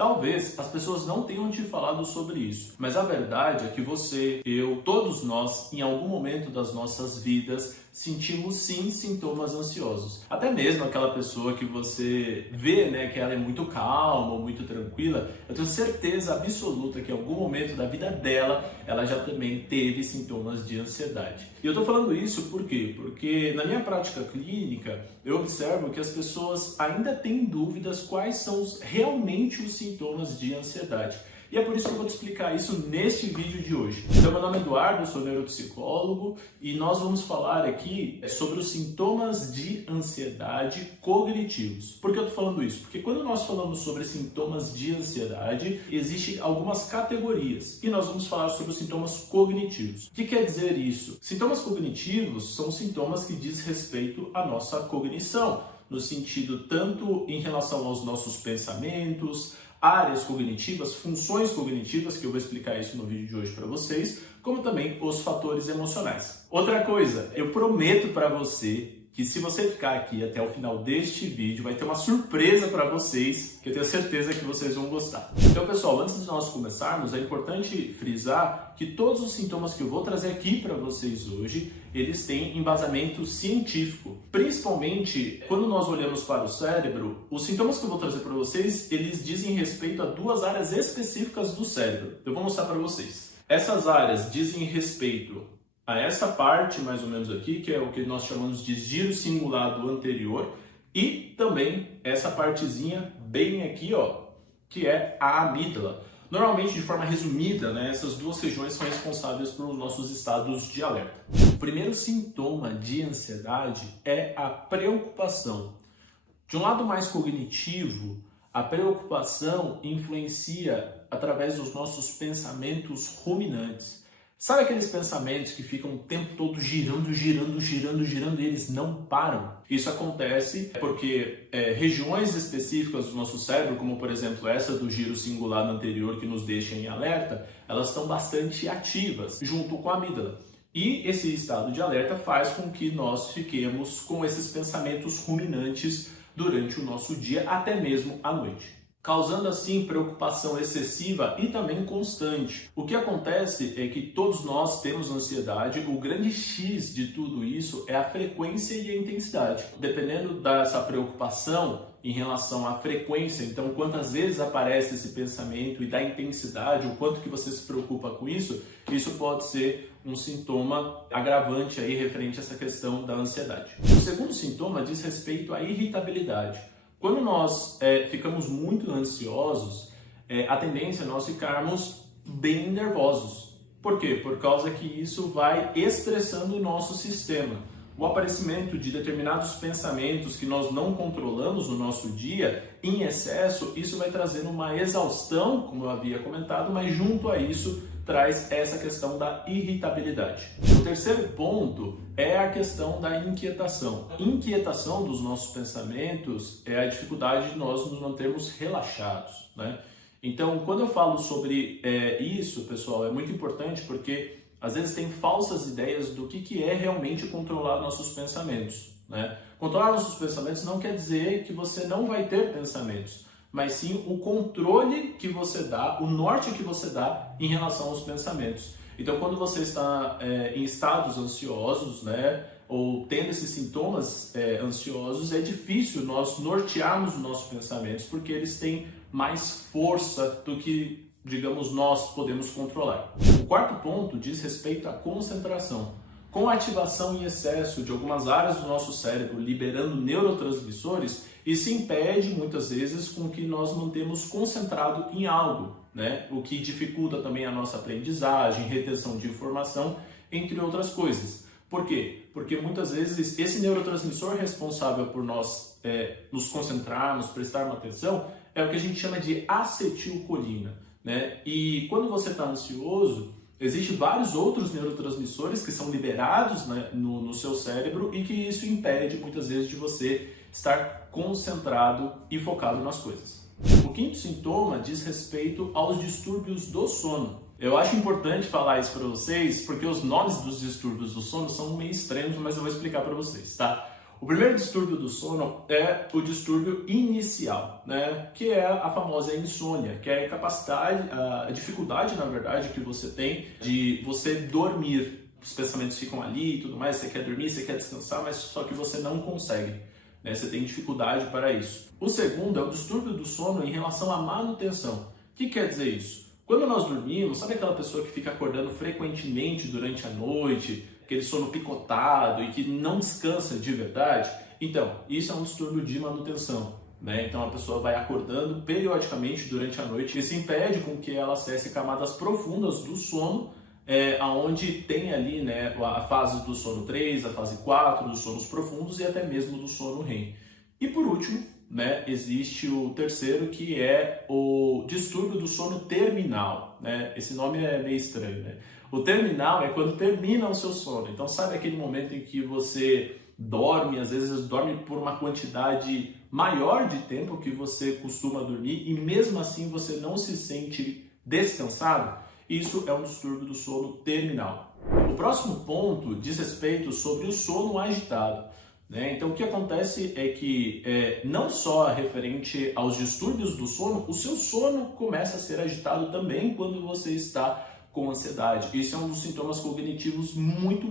Talvez as pessoas não tenham te falado sobre isso, mas a verdade é que você, eu, todos nós, em algum momento das nossas vidas, sentimos sim sintomas ansiosos. Até mesmo aquela pessoa que você vê, que ela é muito calma, muito tranquila, eu tenho certeza absoluta que em algum momento da vida dela, ela já também teve sintomas de ansiedade. E eu tô falando isso por quê? Porque na minha prática clínica, eu observo que as pessoas ainda têm dúvidas quais são realmente os sintomas de ansiedade. E é por isso que eu vou te explicar isso neste vídeo de hoje. Então, meu nome é Eduardo, eu sou neuropsicólogo e nós vamos falar aqui sobre os sintomas de ansiedade cognitivos. Por que eu tô falando isso? Porque quando nós falamos sobre sintomas de ansiedade, existem algumas categorias e nós vamos falar sobre os sintomas cognitivos. O que quer dizer isso? Sintomas cognitivos são sintomas que diz respeito à nossa cognição, no sentido tanto em relação aos nossos pensamentos, áreas cognitivas, funções cognitivas, que eu vou explicar isso no vídeo de hoje para vocês, como também os fatores emocionais. Outra coisa, eu prometo para você que se você ficar aqui até o final deste vídeo, vai ter uma surpresa para vocês, que eu tenho certeza que vocês vão gostar. Então, pessoal, antes de nós começarmos, é importante frisar que todos os sintomas que eu vou trazer aqui para vocês hoje, eles têm embasamento científico. Principalmente, quando nós olhamos para o cérebro, os sintomas que eu vou trazer para vocês, eles dizem respeito a duas áreas específicas do cérebro. Eu vou mostrar para vocês. Essas áreas dizem respeito a essa parte, mais ou menos aqui, que é o que nós chamamos de giro cingulado anterior, e também essa partezinha bem aqui, que é a amígdala. Normalmente, de forma resumida, essas duas regiões são responsáveis pelos nossos estados de alerta. O primeiro sintoma de ansiedade é a preocupação. De um lado mais cognitivo, a preocupação influencia através dos nossos pensamentos ruminantes. Sabe aqueles pensamentos que ficam o tempo todo girando e eles não param? Isso acontece porque regiões específicas do nosso cérebro, como por exemplo essa do giro cingulado anterior que nos deixa em alerta, elas estão bastante ativas junto com a amígdala. E esse estado de alerta faz com que nós fiquemos com esses pensamentos ruminantes durante o nosso dia, até mesmo à noite, causando assim preocupação excessiva e também constante. O que acontece é que todos nós temos ansiedade, o grande X de tudo isso é a frequência e a intensidade. Dependendo dessa preocupação em relação à frequência, então quantas vezes aparece esse pensamento e da intensidade, o quanto que você se preocupa com isso, isso pode ser um sintoma agravante aí referente a essa questão da ansiedade. O segundo sintoma diz respeito à irritabilidade. Quando nós ficamos muito ansiosos, a tendência é nós ficarmos bem nervosos. Por quê? Por causa que isso vai estressando o nosso sistema. O aparecimento de determinados pensamentos que nós não controlamos no nosso dia, em excesso, isso vai trazendo uma exaustão, como eu havia comentado, mas junto a isso traz essa questão da irritabilidade. O terceiro ponto é a questão da inquietação. Inquietação dos nossos pensamentos é a dificuldade de nós nos mantermos relaxados, Então, quando eu falo sobre isso, pessoal, é muito importante porque às vezes tem falsas ideias do que é realmente controlar nossos pensamentos, Controlar nossos pensamentos não quer dizer que você não vai ter pensamentos, mas sim o controle que você dá, o norte que você dá em relação aos pensamentos. Então, quando você está em estados ansiosos, ou tendo esses sintomas ansiosos, é difícil nós nortearmos os nossos pensamentos, porque eles têm mais força do que, digamos, nós podemos controlar. O quarto ponto diz respeito à concentração. Com a ativação em excesso de algumas áreas do nosso cérebro liberando neurotransmissores, isso impede muitas vezes com que nós mantemos concentrado em algo, o que dificulta também a nossa aprendizagem, retenção de informação, entre outras coisas. Por quê? Porque muitas vezes esse neurotransmissor responsável por nós nos concentrarmos, prestarmos atenção, é o que a gente chama de acetilcolina. E quando você está ansioso, existem vários outros neurotransmissores que são liberados no seu cérebro e que isso impede muitas vezes de você estar concentrado e focado nas coisas. O quinto sintoma diz respeito aos distúrbios do sono. Eu acho importante falar isso para vocês porque os nomes dos distúrbios do sono são meio estranhos, mas eu vou explicar para vocês, tá? O primeiro distúrbio do sono é o distúrbio inicial, né? Que é a famosa insônia, que é a incapacidade, a dificuldade, na verdade, que você tem de você dormir. Os pensamentos ficam ali e tudo mais, você quer dormir, você quer descansar, mas só que você não consegue, né? Você tem dificuldade para isso. O segundo é o distúrbio do sono em relação à manutenção. O que quer dizer isso? Quando nós dormimos, sabe aquela pessoa que fica acordando frequentemente durante a noite, aquele sono picotado e que não descansa de verdade? Então, isso é um distúrbio de manutenção, né? Então a pessoa vai acordando periodicamente durante a noite e isso impede com que ela acesse camadas profundas do sono, onde tem ali, né, a fase do sono 3, a fase 4, dos sonos profundos e até mesmo do sono REM. E por último, né, existe o terceiro, que é o distúrbio do sono terminal, né? Esse nome é meio estranho, né? O terminal é quando termina o seu sono. Então sabe aquele momento em que você dorme, às vezes dorme por uma quantidade maior de tempo que você costuma dormir e mesmo assim você não se sente descansado? Isso é um distúrbio do sono terminal. O próximo ponto diz respeito sobre o sono agitado, né? Então o que acontece é que não só referente aos distúrbios do sono, o seu sono começa a ser agitado também quando você está com ansiedade. Isso é um dos sintomas cognitivos muito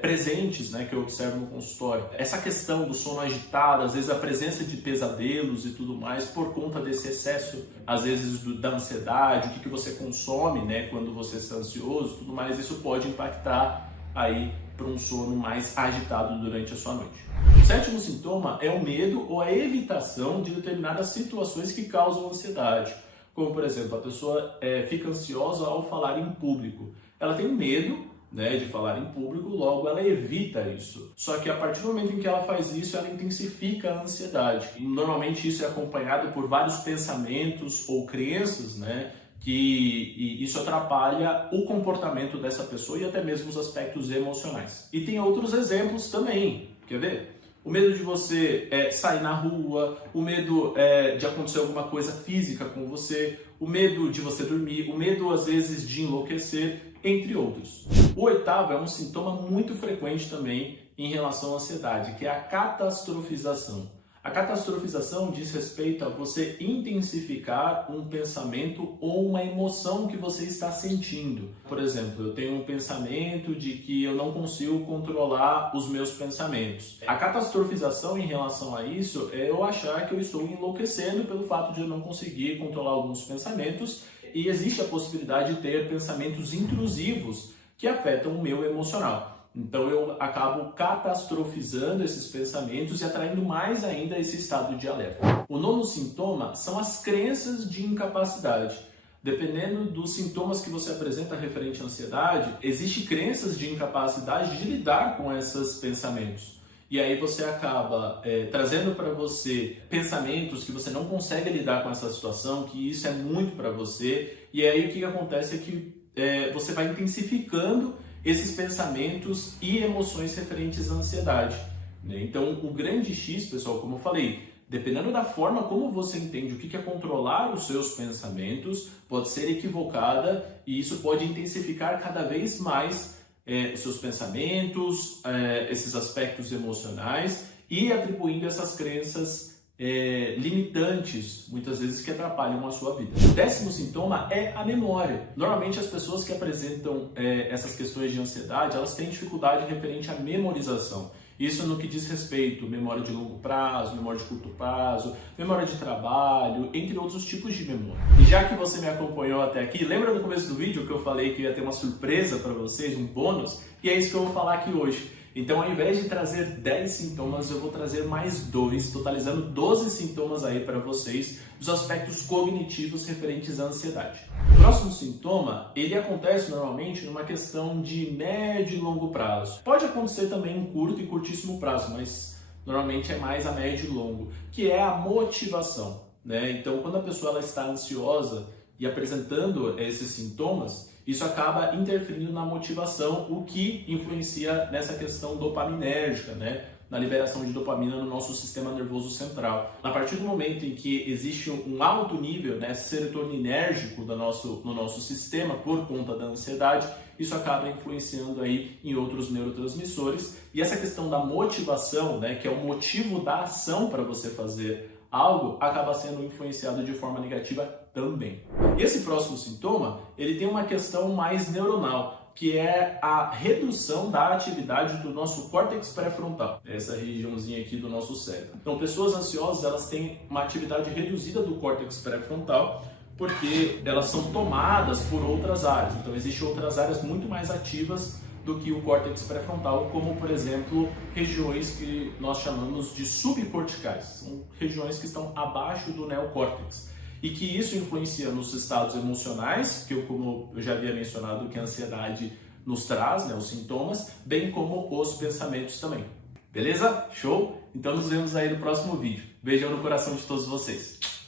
presentes, né, que eu observo no consultório. Essa questão do sono agitado, às vezes a presença de pesadelos e tudo mais, por conta desse excesso, às vezes da ansiedade, o que você consome, né, quando você está ansioso, tudo mais, isso pode impactar aí para um sono mais agitado durante a sua noite. O sétimo sintoma é o medo ou a evitação de determinadas situações que causam ansiedade. Como, por exemplo, a pessoa fica ansiosa ao falar em público. Ela tem medo, né, de falar em público, logo ela evita isso. Só que a partir do momento em que ela faz isso, ela intensifica a ansiedade. E, normalmente isso é acompanhado por vários pensamentos ou crenças, né, que isso atrapalha o comportamento dessa pessoa e até mesmo os aspectos emocionais. E tem outros exemplos também, quer ver? O medo de você sair na rua, o medo de acontecer alguma coisa física com você, o medo de você dormir, o medo às vezes de enlouquecer, entre outros. O oitavo é um sintoma muito frequente também em relação à ansiedade, que é a catastrofização. A catastrofização diz respeito a você intensificar um pensamento ou uma emoção que você está sentindo. Por exemplo, eu tenho um pensamento de que eu não consigo controlar os meus pensamentos. A catastrofização em relação a isso é eu achar que eu estou enlouquecendo pelo fato de eu não conseguir controlar alguns pensamentos e existe a possibilidade de ter pensamentos intrusivos que afetam o meu emocional. Então eu acabo catastrofizando esses pensamentos e atraindo mais ainda esse estado de alerta. O nono sintoma são as crenças de incapacidade. Dependendo dos sintomas que você apresenta referente à ansiedade, existem crenças de incapacidade de lidar com esses pensamentos. E aí você acaba trazendo para você pensamentos que você não consegue lidar com essa situação, que isso é muito para você. E aí o que acontece é que você vai intensificando esses pensamentos e emoções referentes à ansiedade, né? Então, o grande X, pessoal, como eu falei, dependendo da forma como você entende o que é controlar os seus pensamentos, pode ser equivocada e isso pode intensificar cada vez mais os seus pensamentos, esses aspectos emocionais e atribuindo essas crenças limitantes, muitas vezes que atrapalham a sua vida. O décimo sintoma é a memória. Normalmente as pessoas que apresentam essas questões de ansiedade, elas têm dificuldade referente à memorização. Isso no que diz respeito à memória de longo prazo, memória de curto prazo, memória de trabalho, entre outros tipos de memória. E já que você me acompanhou até aqui, lembra no começo do vídeo que eu falei que ia ter uma surpresa para vocês, um bônus? E é isso que eu vou falar aqui hoje. Então, ao invés de trazer 10 sintomas, eu vou trazer mais 2, totalizando 12 sintomas aí para vocês dos aspectos cognitivos referentes à ansiedade. O próximo sintoma, ele acontece normalmente numa questão de médio e longo prazo. Pode acontecer também em curto e curtíssimo prazo, mas normalmente é mais a médio e longo, que é a motivação, né? Então, quando a pessoa ela está ansiosa e apresentando esses sintomas, isso acaba interferindo na motivação, o que influencia nessa questão dopaminérgica, né? na liberação de dopamina no nosso sistema nervoso central. A partir do momento em que existe um alto nível, né, serotoninérgico no nosso sistema por conta da ansiedade, isso acaba influenciando aí em outros neurotransmissores. E essa questão da motivação, né, que é o motivo da ação para você fazer algo, acaba sendo influenciado de forma negativa também. Esse próximo sintoma, ele tem uma questão mais neuronal, que é a redução da atividade do nosso córtex pré-frontal, essa regiãozinha aqui do nosso cérebro. Então, pessoas ansiosas, elas têm uma atividade reduzida do córtex pré-frontal, porque elas são tomadas por outras áreas. Então, existem outras áreas muito mais ativas do que o córtex pré-frontal, como, por exemplo, regiões que nós chamamos de subcorticais. São regiões que estão abaixo do neocórtex. E que isso influencia nos estados emocionais, como eu já havia mencionado, que a ansiedade nos traz, né, os sintomas, bem como os pensamentos também. Beleza? Show? Então nos vemos aí no próximo vídeo. Beijão no coração de todos vocês.